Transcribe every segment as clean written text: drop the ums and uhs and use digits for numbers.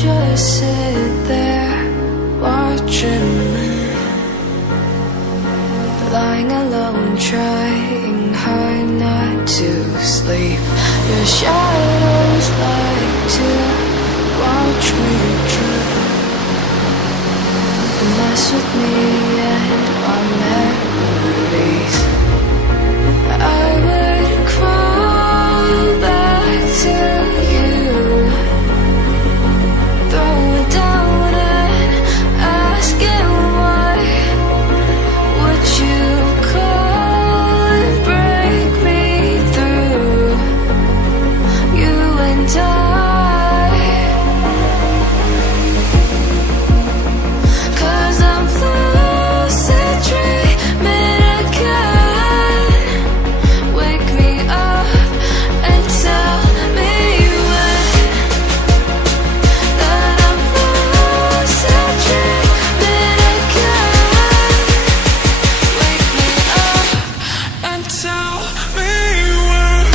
just sit there watching me, lying alone, trying hard not to sleep. Your shadows like to watch me dream, and mess with me and our memories. I would crawl back to you, throw it down and asking why. Would you call and break me through? You and I, 'cause I'm lucid dreaming again. Wake me up and tell me when that I'm lucid dreaming again. Wake me up and tell me when.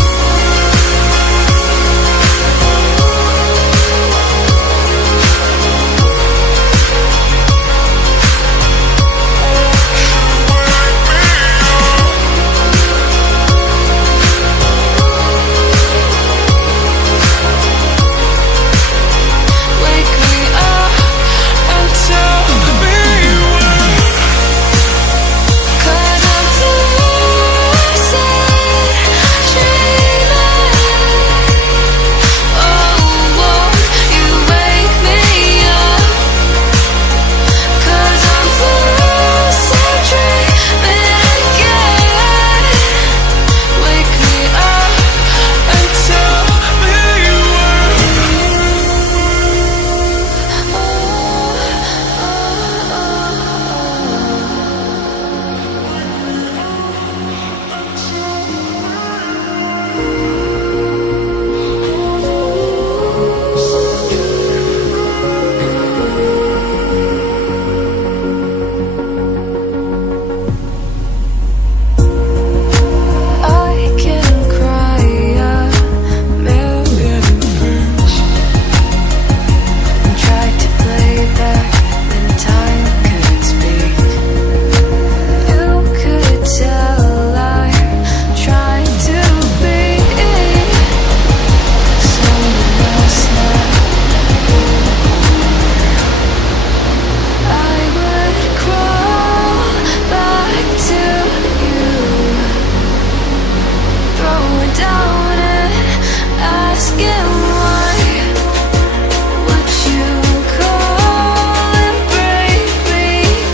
Wake me up and tell me when. 'Cause I'm lucid dreaming. Oh, won't you wake me up? 'Cause I'm lucid dreaming again. Wake me up and tell me I can cry a million times and try to play back when time could speak. You could tell I'm trying to be someone else now. I would crawl back to you, throw it down and asking why. Would you call and break me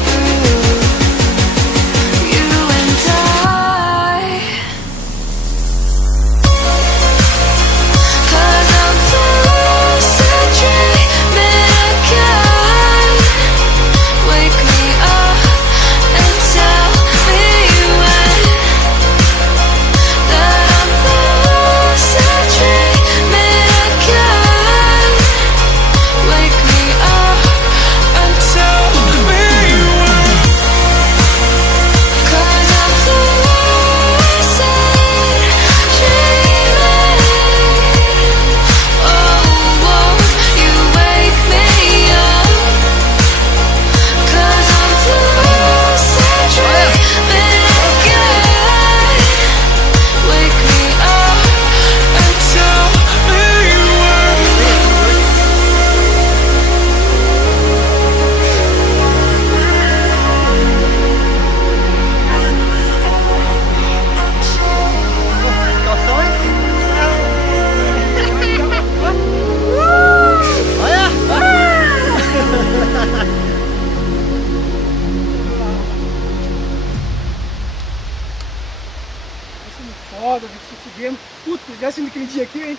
through? You and I, 'cause I'm lucid dreaming again. Wake me up and tell me when that I'm lucid dreaming again. Wake me up and tell me when. 'Cause I'm lucid dreaming. Oh, won't you wake me up? 'Cause I'm lucid dreaming again. Wake me up and tell me when. Foda, a gente se fudemos. Puta, já assim naquele dia aqui, hein?